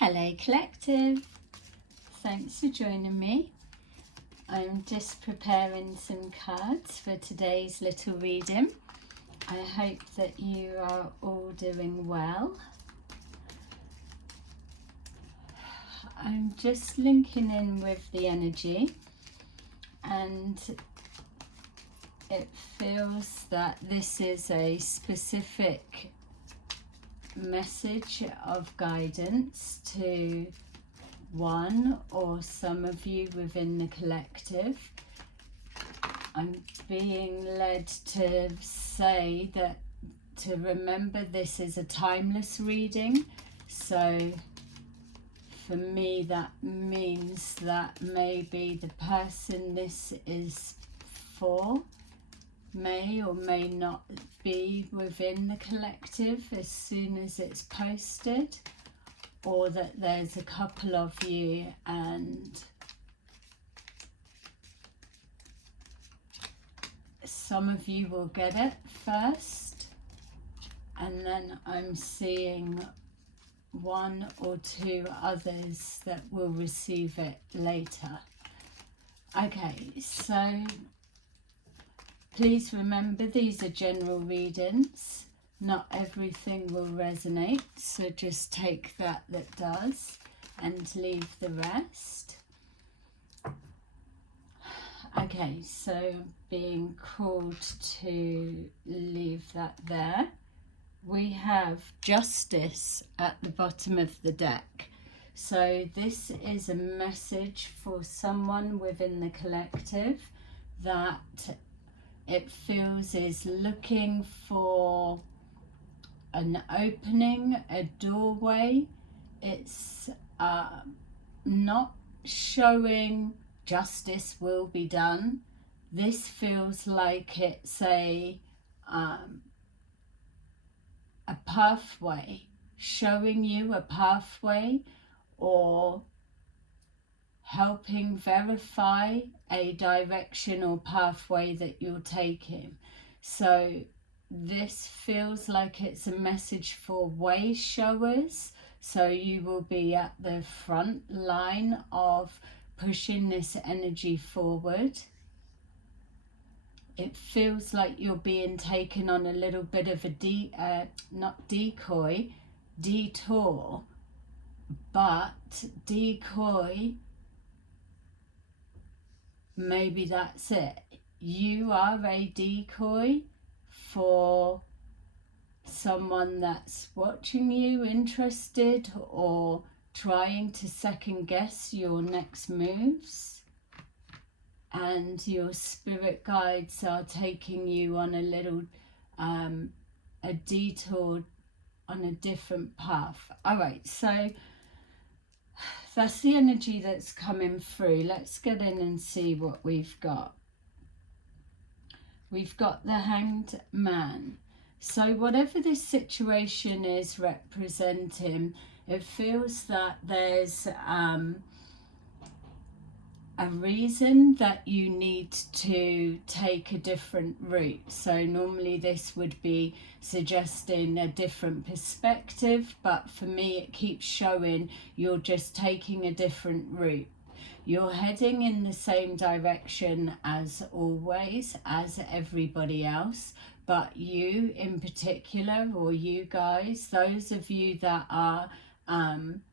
Hello Collective, thanks for joining me. I'm just preparing some cards for today's little reading. I hope that you are all doing well. I'm just linking in with the energy, and it feels that this is a specific message of guidance to one or some of you within the collective. I'm being led to say that to remember this is a timeless reading, so for me that means that maybe the person this is for may or may not be within the collective as soon as it's posted, or that there's a couple of you and some of you will get it first, and then I'm seeing one or two others that will receive it later. Okay, so please remember these are general readings. Not everything will resonate, so just take that does and leave the rest. Okay, so being called to leave that there. We have Justice at the bottom of the deck. So this is a message for someone within the collective that it feels is looking for an opening, a doorway. It's not showing justice will be done. This feels like it's a pathway, showing you a pathway or helping verify a direction or pathway that you're taking. So this feels like it's a message for way showers, so you will be at the front line of pushing this energy forward. It feels like you're being taken on a little bit of a not decoy, detour, but decoy, maybe that's it. You are a decoy for someone that's watching you, interested, or trying to second guess your next moves. And your spirit guides are taking you on a little a detour on a different path. All right, so that's the energy that's coming through. Let's get in and see what we've got. We've got the Hanged Man. So whatever this situation is representing, it feels that there's a reason that you need to take a different route. So normally this would be suggesting a different perspective, but for me it keeps showing you're just taking a different route. You're heading in the same direction as always, as everybody else, but you in particular, or you guys, those of you that are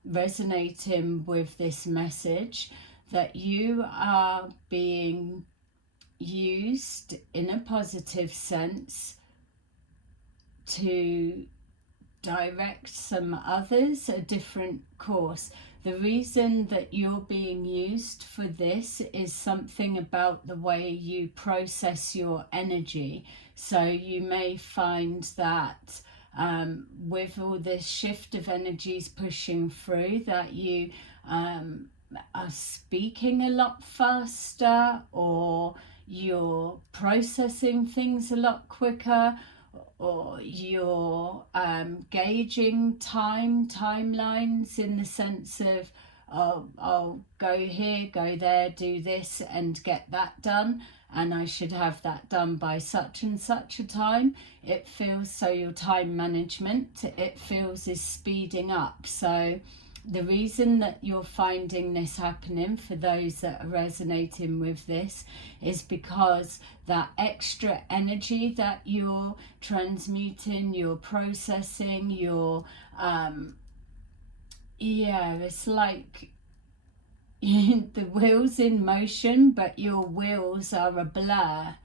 resonating with this message, that you are being used in a positive sense to direct some others a different course. The reason that you're being used for this is something about the way you process your energy. So you may find that with all this shift of energies pushing through, that you are speaking a lot faster, or you're processing things a lot quicker, or you're gauging timelines in the sense of, oh, I'll go here, go there, do this and get that done, and I should have that done by such and such a time. It feels, so your time management, it feels, is speeding up. So the reason that you're finding this happening, for those that are resonating with this, is because that extra energy that you're transmuting, you're processing, you're it's like the wheels in motion, but your wheels are a blur.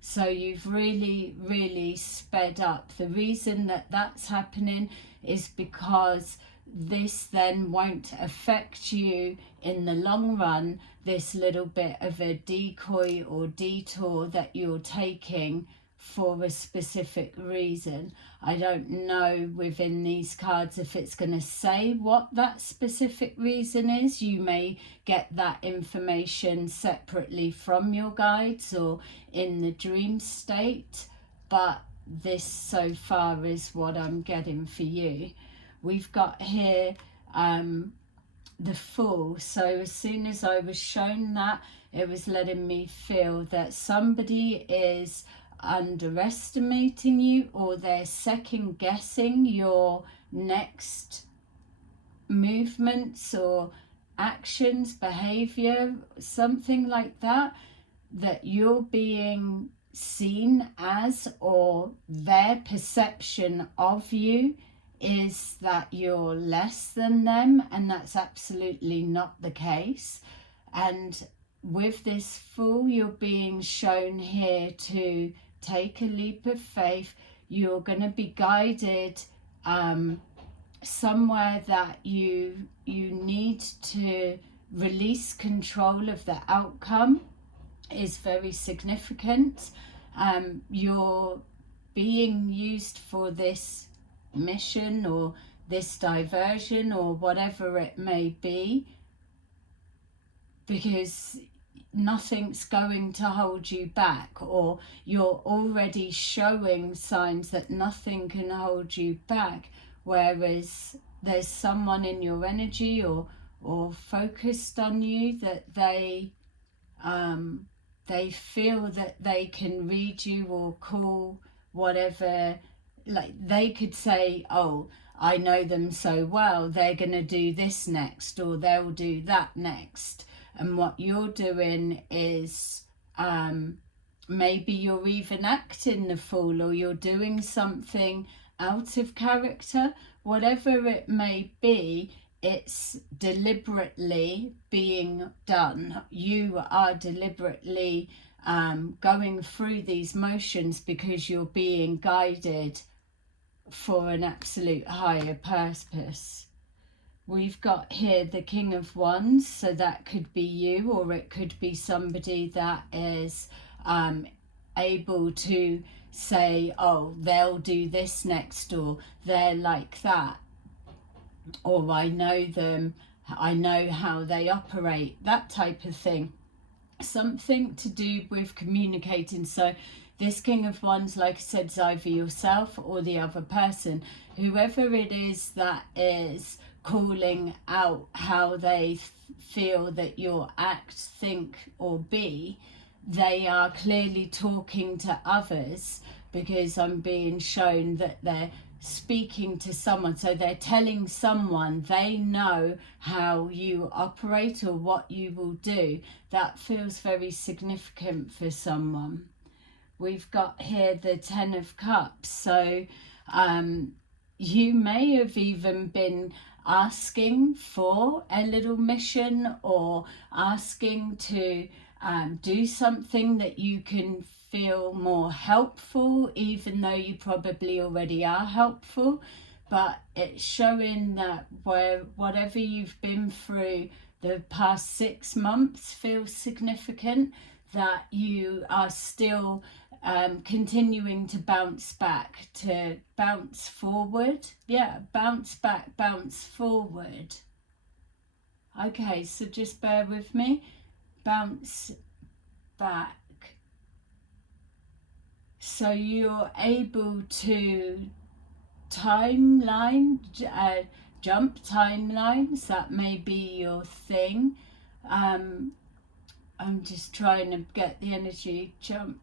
So you've really sped up. The reason that that's happening is because this then won't affect you in the long run, this little bit of a decoy or detour that you're taking for a specific reason. I don't know within these cards if it's going to say what that specific reason is. You may get that information separately from your guides or in the dream state, but this so far is what I'm getting for you. We've got here the Fool. So as soon as I was shown that, it was letting me feel that somebody is underestimating you, or they're second guessing your next movements or actions, behavior, something like that, that you're being seen as, or their perception of you is that you're less than them, and that's absolutely not the case. And with this Fool, you're being shown here to take a leap of faith. You're going to be guided somewhere that you need to release control of the outcome is very significant. You're being used for this mission or this diversion or whatever it may be, because nothing's going to hold you back, or you're already showing signs that nothing can hold you back, whereas there's someone in your energy or focused on you that they feel that they can read you or call whatever. Like they could say, oh, I know them so well, they're going to do this next, or they'll do that next. And what you're doing is maybe you're even acting the Fool, or you're doing something out of character. Whatever it may be, it's deliberately being done. You are deliberately going through these motions because you're being guided for an absolute higher purpose. We've got here the King of Wands, so that could be you, or it could be somebody that is able to say, oh, they'll do this next, or they're like that, or I know them, I know how they operate, that type of thing. Something to do with communicating. So this King of Wands, like I said, is either yourself or the other person. Whoever it is that is calling out how they feel that your act, think or be, they are clearly talking to others, because I'm being shown that they're speaking to someone. So they're telling someone they know how you operate or what you will do. That feels very significant for someone. We've got here the Ten of Cups. So you may have even been asking for a little mission, or asking to do something that you can feel more helpful, even though you probably already are helpful. But it's showing that whatever you've been through the past 6 months feels significant, that you are still continuing to bounce back, to bounce forward. Yeah, bounce back, bounce forward. Okay, so just bear with me. Bounce back. So you're able to timeline, jump timelines. That may be your thing. I'm just trying to get the energy. Jump.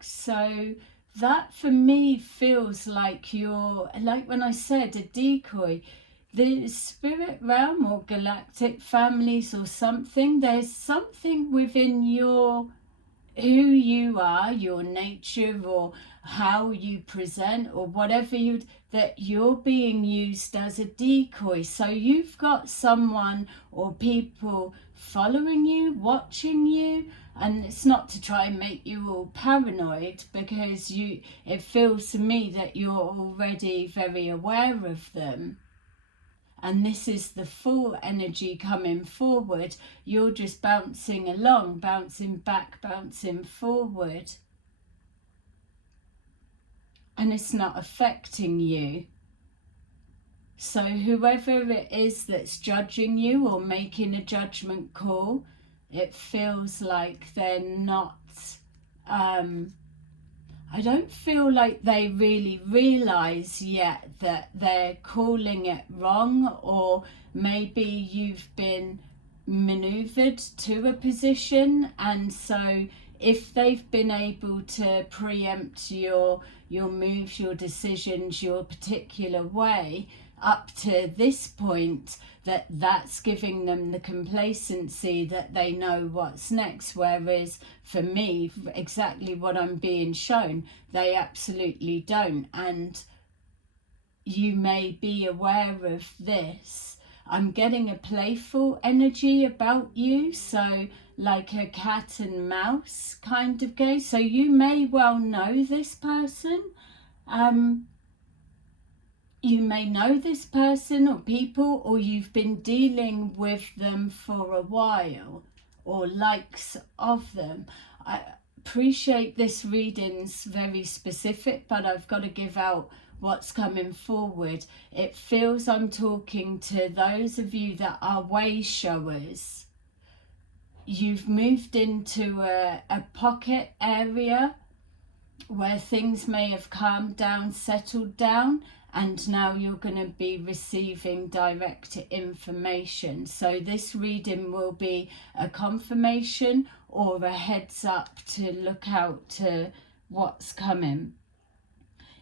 So that for me feels like you're, like when I said, a decoy. The spirit realm or galactic families or something, there's something within your, who you are, your nature, or how you present, or whatever you, that you're being used as a decoy. So you've got someone or people following you, watching you, and it's not to try and make you all paranoid, because you, it feels to me that you're already very aware of them. And this is the full energy coming forward. You're just bouncing along, bouncing back, bouncing forward. And it's not affecting you. So whoever it is that's judging you or making a judgment call, it feels like they're not... I don't feel like they really realise yet that they're calling it wrong, or maybe you've been manoeuvred to a position, and so if they've been able to preempt your moves, your decisions, your particular way up to this point, that's giving them the complacency that they know what's next. Whereas for me, exactly what I'm being shown, they absolutely don't. And you may be aware of this. I'm getting a playful energy about you, so like a cat and mouse kind of game. So you may well know this person. You may know this person or people, or you've been dealing with them for a while, or likes of them. I appreciate this reading's very specific, but I've got to give out what's coming forward. It feels I'm talking to those of you that are way showers. You've moved into a pocket area where things may have calmed down, settled down, and now you're going to be receiving direct information. So this reading will be a confirmation or a heads up to look out to what's coming.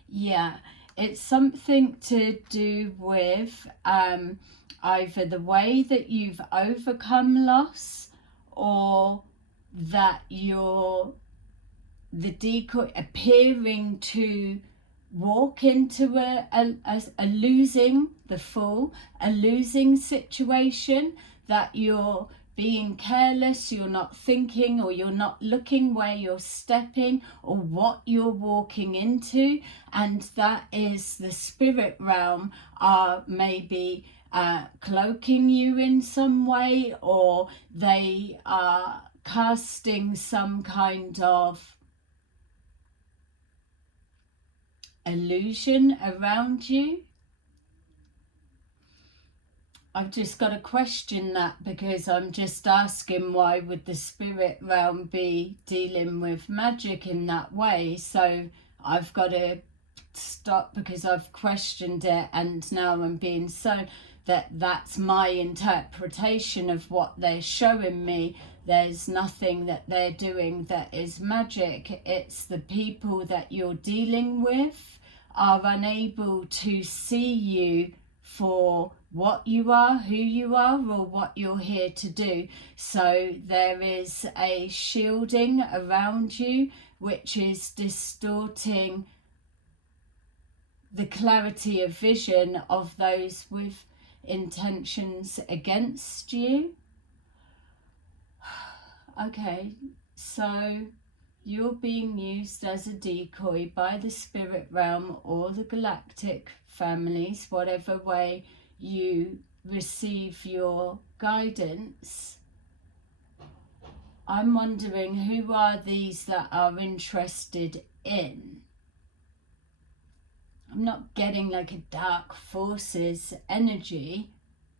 Yeah, it's something to do with either the way that you've overcome loss, or that you're the decoy appearing to walk into a losing, the fall, a losing situation, that you're being careless, you're not thinking, or you're not looking where you're stepping or what you're walking into, and that is the spirit realm are maybe cloaking you in some way, or they are casting some kind of illusion around you. I've just got to question that, because I'm just asking, why would the spirit realm be dealing with magic in that way? So I've got to stop, because I've questioned it, and now I'm being shown that that's my interpretation of what they're showing me. There's nothing that they're doing that is magic. It's the people that you're dealing with are unable to see you for what you are, who you are, or what you're here to do. So there is a shielding around you, which is distorting the clarity of vision of those with intentions against you. Okay, so you're being used as a decoy by the spirit realm or the galactic families, whatever way you receive your guidance. I'm wondering, who are these that are interested in? I'm not getting like a dark forces energy,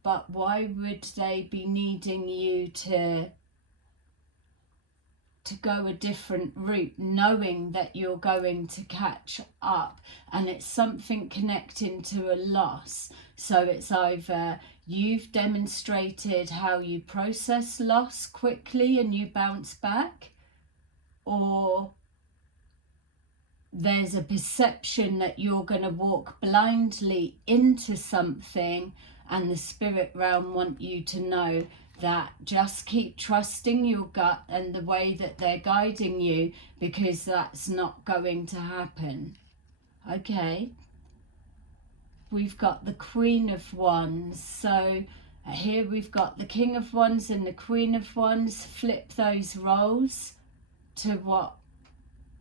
but why would they be needing you to go a different route, knowing that you're going to catch up? And it's something connecting to a loss. So it's either you've demonstrated how you process loss quickly and you bounce back, or there's a perception that you're going to walk blindly into something, and the spirit realm want you to know that just keep trusting your gut and the way that they're guiding you, because that's not going to happen. Okay, we've got the Queen of Wands. So here we've got the King of Wands and the Queen of Wands. Flip those roles to what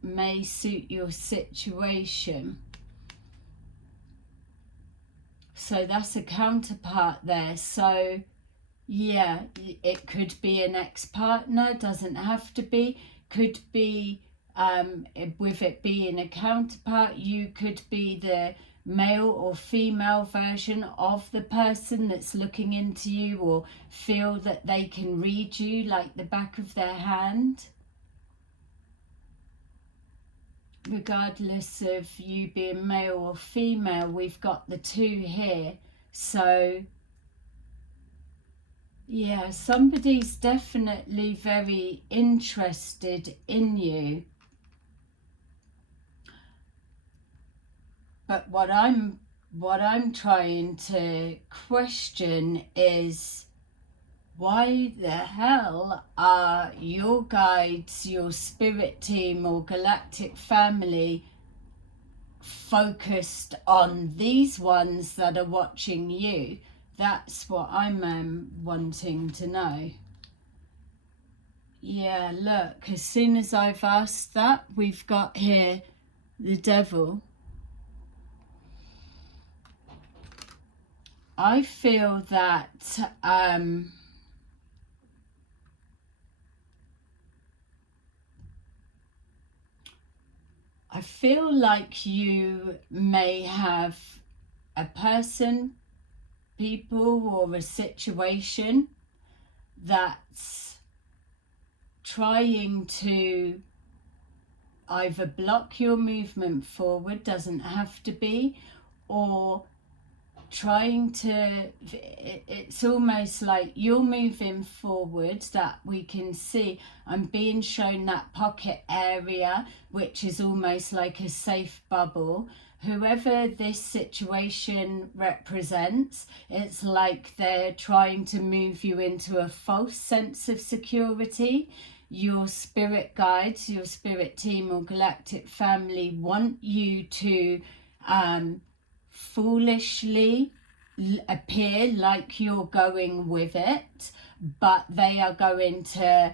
may suit your situation. So that's a counterpart there. So yeah, it could be an ex-partner, doesn't have to be. Could be, with it being a counterpart, you could be the male or female version of the person that's looking into you, or feel that they can read you like the back of their hand. Regardless of you being male or female, we've got the two here. So yeah, somebody's definitely very interested in you. But what I'm trying to question is, why the hell are your guides, your spirit team or galactic family focused on these ones that are watching you? That's what I'm wanting to know. Yeah, look, as soon as I've asked that, we've got here the Devil. I feel that I feel like you may have a person, people, or a situation that's trying to either block your movement forward, doesn't have to be, or trying to, it's almost like you're moving forward, that we can see. I'm being shown that pocket area, which is almost like a safe bubble. Whoever this situation represents, it's like they're trying to move you into a false sense of security. Your spirit guides, your spirit team or galactic family want you to foolishly appear like you're going with it, but they are going to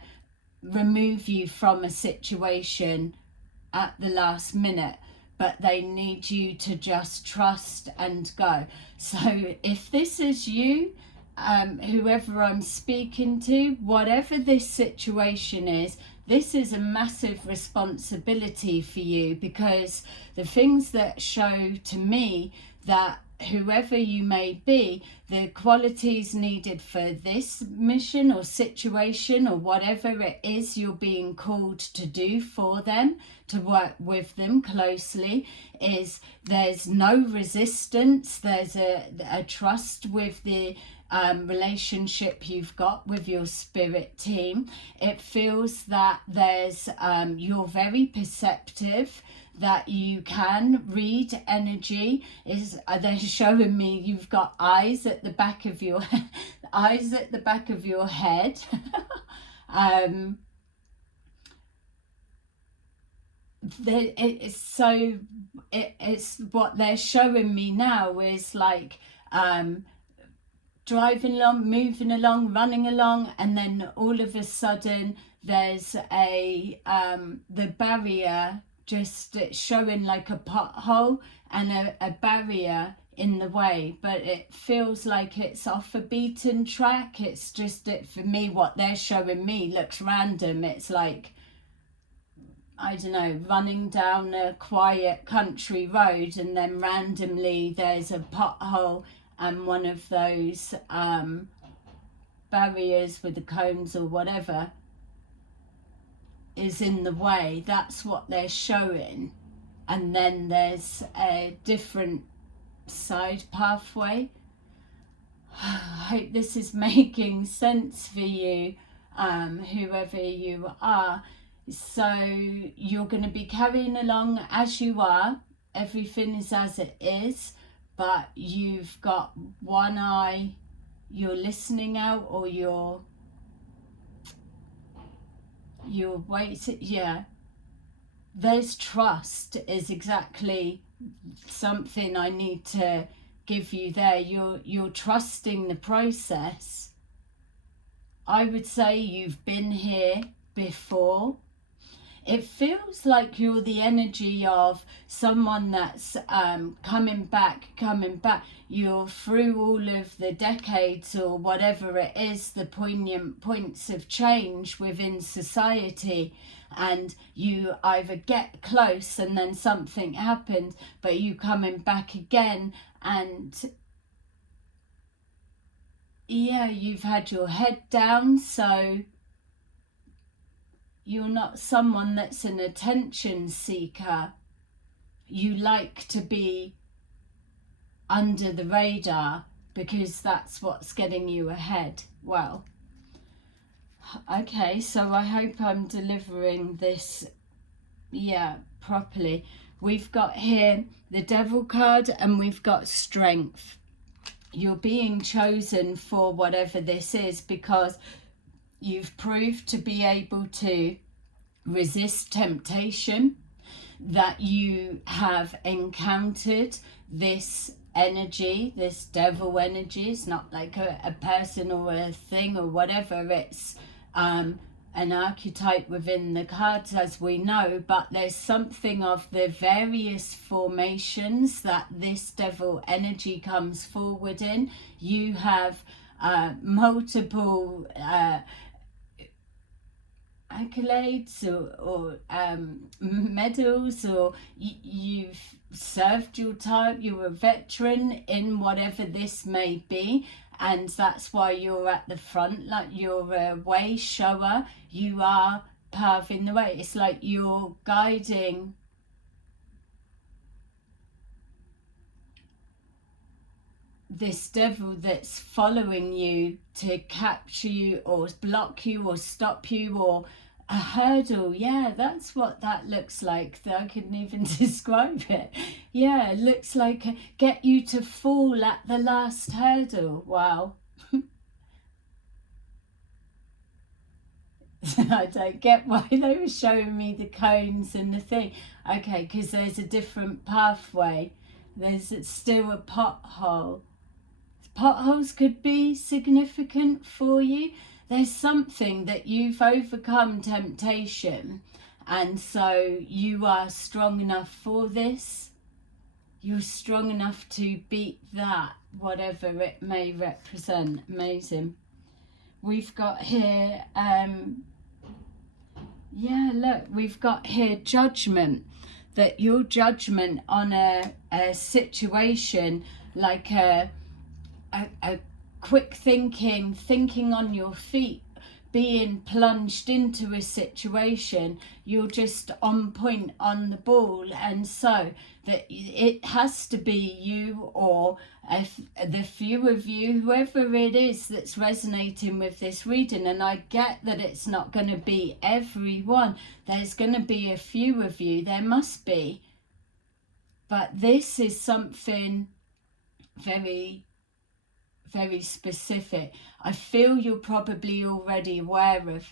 remove you from a situation at the last minute, but they need you to just trust and go. So if this is you, whoever I'm speaking to, whatever this situation is, this is a massive responsibility for you, because the things that show to me that whoever you may be, the qualities needed for this mission or situation or whatever it is you're being called to do for them, to work with them closely, is there's no resistance, there's a trust with the relationship you've got with your spirit team. It feels that there's you're very perceptive, that you can read energy. Is they're showing me you've got eyes at the back of your eyes at the back of your head. It's what they're showing me now is like driving along, moving along, running along, and then all of a sudden there's a the barrier, just it's showing like a pothole and a barrier in the way, but it feels like it's off a beaten track. It's just, it for me, what they're showing me looks random. It's like, I don't know, running down a quiet country road and then randomly there's a pothole and one of those barriers with the cones or whatever is in the way. That's what they're showing. And then there's a different side pathway. I hope this is making sense for you, whoever you are. So you're going to be carrying along as you are. Everything is as it is, but you've got one eye, you're listening out, or you're waiting. Yeah, there's trust is exactly something I need to give you there. You're trusting the process. I would say you've been here before. It feels like you're the energy of someone that's coming back. You're through all of the decades or whatever it is, the poignant points of change within society, and you either get close and then something happens, but you coming back again, and yeah, you've had your head down, so you're not someone that's an attention seeker. You like to be under the radar because that's what's getting you ahead. Well, okay, so I hope I'm delivering this, properly. We've got here the Devil card and we've got Strength. You're being chosen for whatever this is because you've proved to be able to resist temptation, that you have encountered this energy, this devil energy. It's not like a person or a thing or whatever. It's an archetype within the cards, as we know, but there's something of the various formations that this devil energy comes forward in. You have multiple accolades or medals, or you've served your time, you're a veteran in whatever this may be, and that's why you're at the front, like you're a way shower, you are paving the way. It's like you're guiding this devil that's following you to capture you or block you or stop you, or a hurdle. Yeah, that's what that looks like. I couldn't even describe it. Yeah, it looks like get you to fall at the last hurdle. Wow. I don't get why they were showing me the cones and the thing. Okay, because there's a different pathway. There's still a pothole. Potholes could be significant for you. There's something that you've overcome temptation, and so you are strong enough for this. You're strong enough to beat that, whatever it may represent. Amazing. We've got here, look, we've got here Judgment. That your judgment on a situation, like a quick thinking on your feet, being plunged into a situation, you're just on point, on the ball, and so that it has to be you, or if the few of you, whoever it is that's resonating with this reading. And I get that it's not going to be everyone, there's going to be a few of you, there must be, but this is something very, very specific. I feel you're probably already aware of,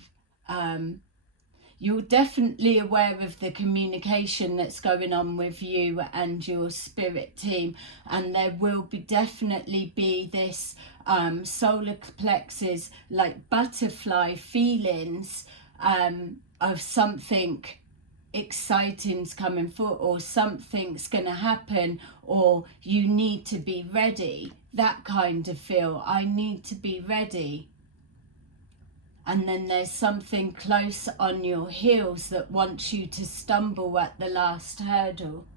you're definitely aware of the communication that's going on with you and your spirit team, and there will be definitely be this solar plexus, like butterfly feelings of something exciting's coming forward, or something's going to happen, or you need to be ready. That kind of feel, I need to be ready. And then there's something close on your heels that wants you to stumble at the last hurdle,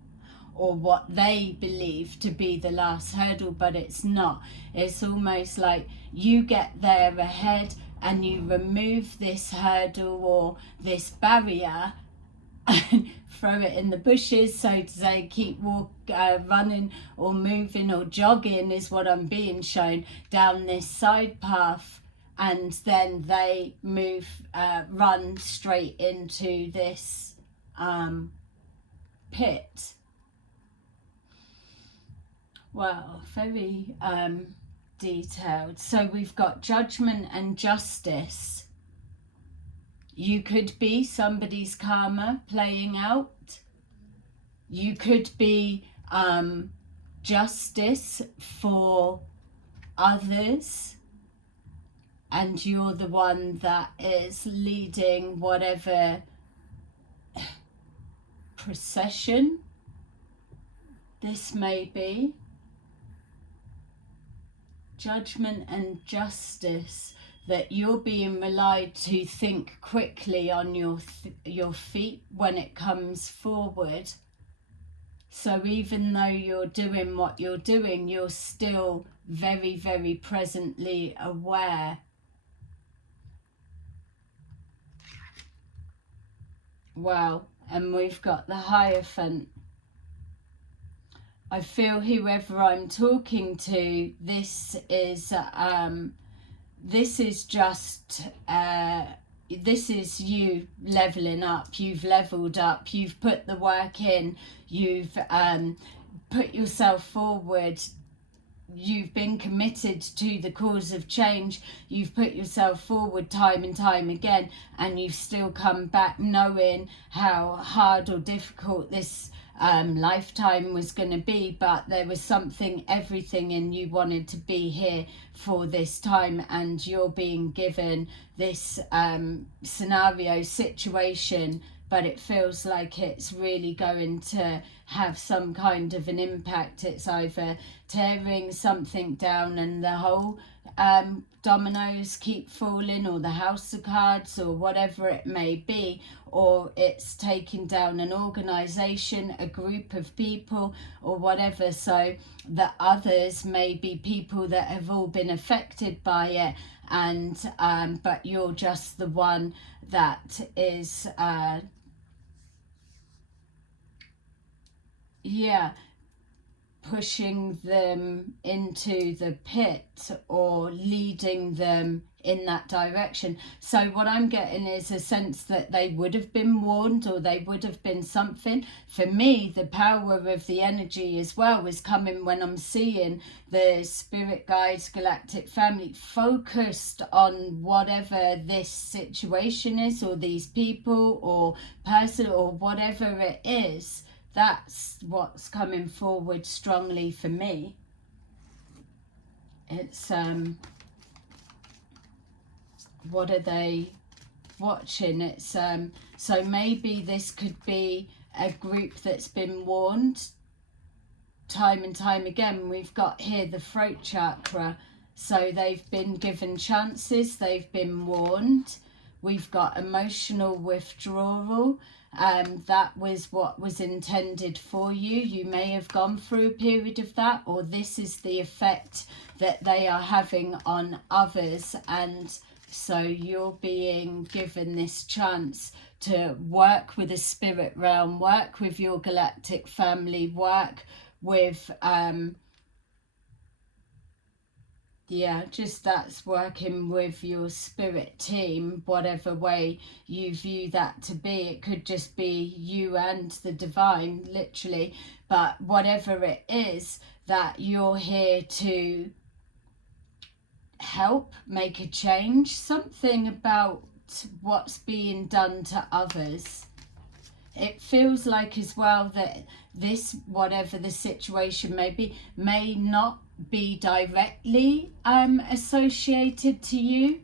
or what they believe to be the last hurdle, but it's not. It's almost like you get there ahead and you remove this hurdle or this barrier and throw it in the bushes, so to say, keep running or moving or jogging is what I'm being shown down this side path, and then they run straight into this pit. Well, very detailed. So we've got judgment and justice. You could be somebody's karma playing out. You could be justice for others, and you're the one that is leading whatever procession this may be. Judgment and justice, that you're being relied to think quickly on your feet when it comes forward. So even though you're doing what you're doing, you're still very, very presently aware. Wow, and we've got the Hierophant. I feel whoever I'm talking to, this is just this is you leveling up. You've leveled up, you've put the work in, you've put yourself forward, you've been committed to the cause of change, you've put yourself forward time and time again, and you've still come back knowing how hard or difficult this lifetime was going to be, but there was everything in you wanted to be here for this time, and you're being given this scenario, situation, but it feels like it's really going to have some kind of an impact. It's either tearing something down and the whole dominoes keep falling, or the house of cards, or whatever it may be, or it's taking down an organization, a group of people, or whatever. So the others may be people that have all been affected by it, and but you're just the one that is pushing them into the pit or leading them in that direction. So what I'm getting is a sense that they would have been warned, or they would have been something. For me, the power of the energy as well is coming when I'm seeing the spirit guides, galactic family, focused on whatever this situation is, or these people or person, or whatever it is. That's what's coming forward strongly for me. It's what are they watching? It's so maybe this could be a group that's been warned time and time again. We've got here the throat chakra, so they've been given chances, they've been warned. We've got emotional withdrawal. That was what was intended for you. You may have gone through a period of that, or this is the effect that they are having on others, and so you're being given this chance to work with the spirit realm, work with your galactic family, work with just that's working with your spirit team, whatever way you view that to be. It could just be you and the divine, literally, but whatever it is, that you're here to help make a change, something about what's being done to others. It feels like as well that this, whatever the situation may be, may not be directly associated to you.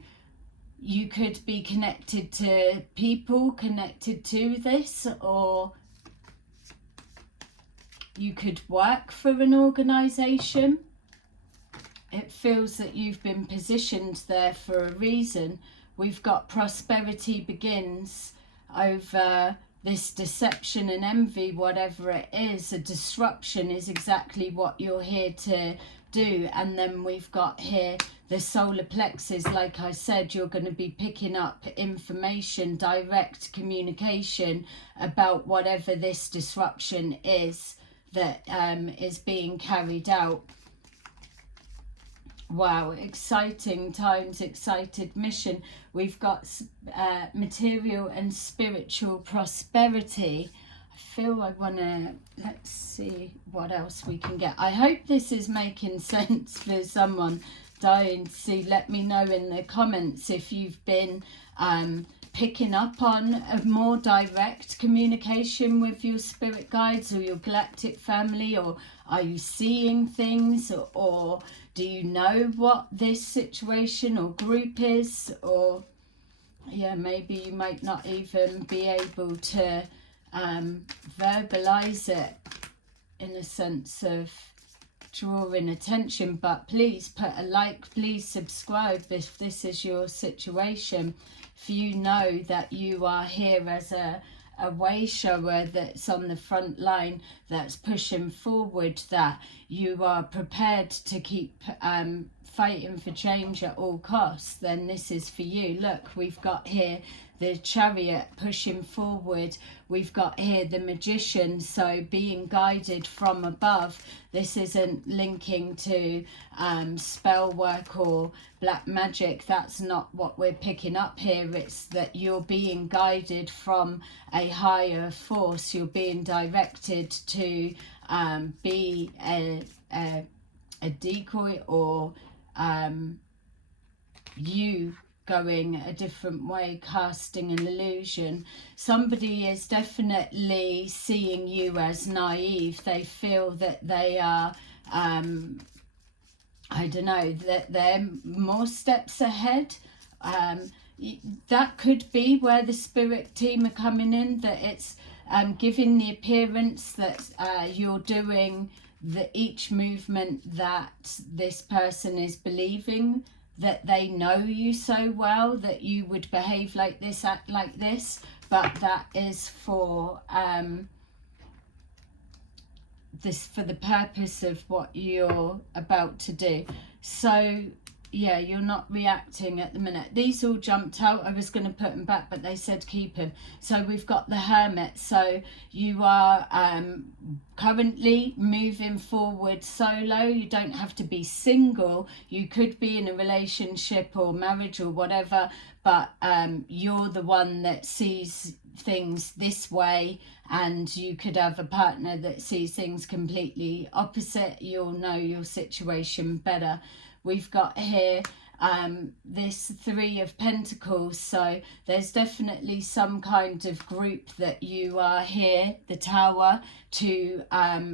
You could be connected to people connected to this, or you could work for an organization. It feels that you've been positioned there for a reason. We've got prosperity begins over this deception and envy, whatever it is. A disruption is exactly what you're here to do. And then we've got here the solar plexus. Like I said, you're going to be picking up information, direct communication about whatever this disruption is that is being carried out. Wow, exciting times, excited mission. We've got material and spiritual prosperity. I feel I want to, let's see what else we can get. I hope this is making sense for someone. Dying to see. Let me know in the comments if you've been picking up on a more direct communication with your spirit guides or your galactic family, or are you seeing things, or do you know what this situation or group is, or yeah, maybe you might not even be able to verbalize it in a sense of drawing attention. But please put a like, please subscribe if this is your situation, if you know that you are here as a way shower that's on the front line, that's pushing forward, that you are prepared to keep fighting for change at all costs, then this is for you. Look, we've got here the Chariot pushing forward. We've got here the Magician, so being guided from above. This isn't linking to spell work or black magic. That's not what we're picking up here. It's that you're being guided from a higher force. You're being directed to be a decoy, or you going a different way, casting an illusion. Somebody is definitely seeing you as naive. They feel that they are I don't know, that they're more steps ahead. That could be where the spirit team are coming in, that it's giving the appearance that you're doing each movement that this person is believing, that they know you so well that you would behave like this, act like this, but that is for for the purpose of what you're about to do. So yeah, you're not reacting at the minute. These all jumped out. I was going to put them back, but they said keep them. So we've got the Hermit. So you are currently moving forward solo. You don't have to be single. You could be in a relationship or marriage or whatever, but you're the one that sees things this way, and you could have a partner that sees things completely opposite. You'll know your situation better. We've got here this Three of Pentacles, so there's definitely some kind of group that you are here, the Tower, to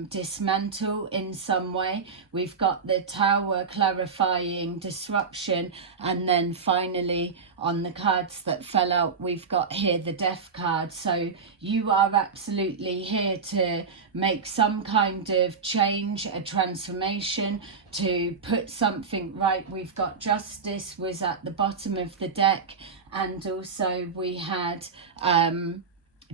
dismantle in some way. We've got the Tower clarifying disruption, and then finally on the cards that fell out, we've got here the Death card. So you are absolutely here to make some kind of change, a transformation, to put something right. We've got Justice was at the bottom of the deck, and also we had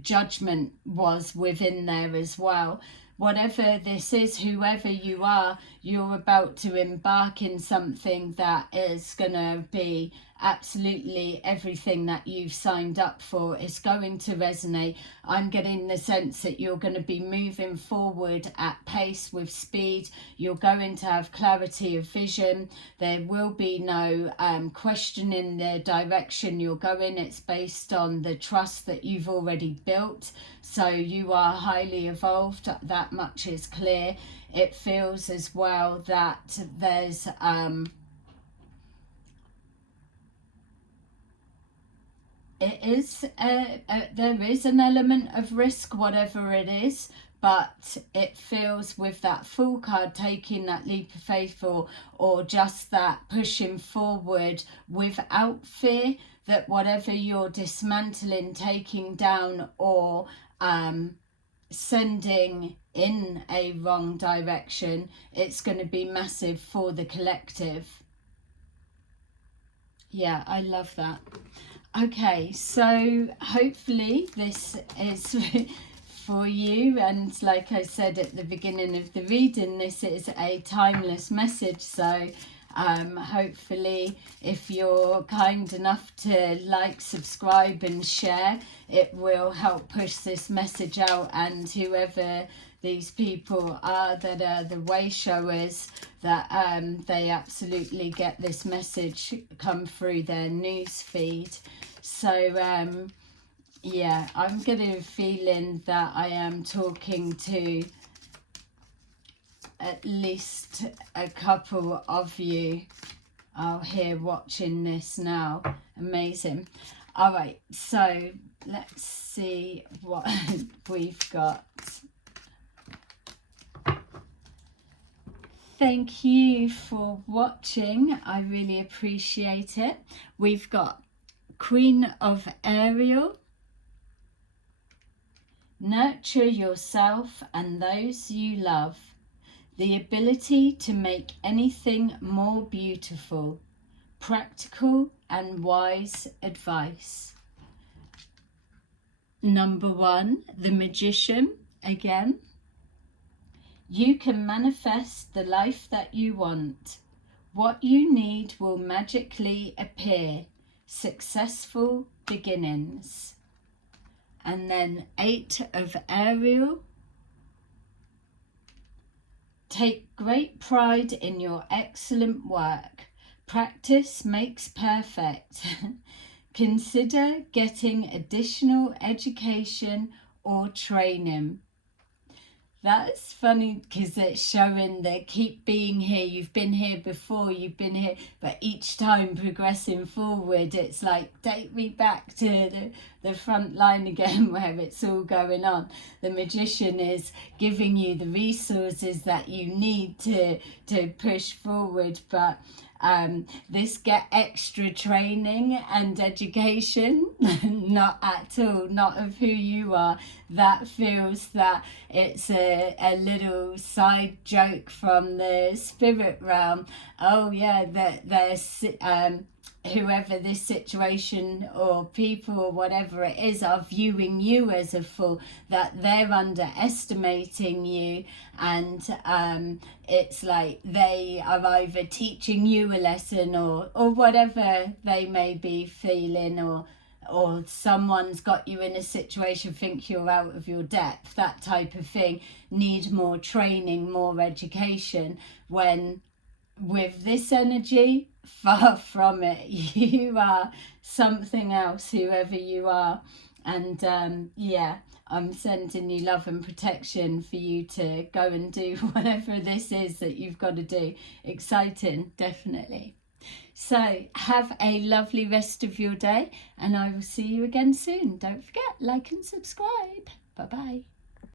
Judgment was within there as well. Whatever this is, whoever you are, you're about to embark in something that is going to be absolutely everything that you've signed up for. Is going to resonate. I'm getting the sense that you're going to be moving forward at pace, with speed. You're going to have clarity of vision. There will be no questioning the direction you're going. It's based on the trust that you've already built. So you are highly evolved. That much is clear. It feels as well that there's there is an element of risk, whatever it is, but it feels with that Fool card, taking that leap of faith, or just that pushing forward without fear, that whatever you're dismantling, taking down, or sending in a wrong direction, it's going to be massive for the collective. Yeah, I love that. Okay, so hopefully this is for you, and like I said at the beginning of the reading, this is a timeless message. So hopefully if you're kind enough to like, subscribe and share, it will help push this message out, and whoever these people are that are the way showers, that they absolutely get this message come through their news feed. So yeah, I'm getting a feeling that I am talking to at least a couple of you are here watching this now. Amazing. All right, so let's see what we've got. Thank you for watching. I really appreciate it. We've got Queen of Ariel. Nurture yourself and those you love. The ability to make anything more beautiful. Practical and wise advice. Number 1, the Magician again. You can manifest the life that you want. What you need will magically appear. Successful beginnings. And then 8 of Ariel. Take great pride in your excellent work. Practice makes perfect. Consider getting additional education or training. That's funny because it's showing that keep being here. You've been here before, you've been here, but each time progressing forward, it's like, take me back to the front line again where it's all going on. The Magician is giving you the resources that you need to push forward, but this get extra training and education, not at all, not of who you are. That feels that it's a little side joke from the spirit realm. Oh yeah, that there's whoever this situation or people or whatever it is are viewing you as a fool, that they're underestimating you, and it's like they are either teaching you a lesson or whatever they may be feeling, or someone's got you in a situation, think you're out of your depth, that type of thing, need more training, more education, when with this energy, far from it. You are something else, whoever you are. And yeah, I'm sending you love and protection for you to go and do whatever this is that you've got to do. Exciting, definitely. So have a lovely rest of your day, and I will see you again soon. Don't forget, like and subscribe. Bye bye.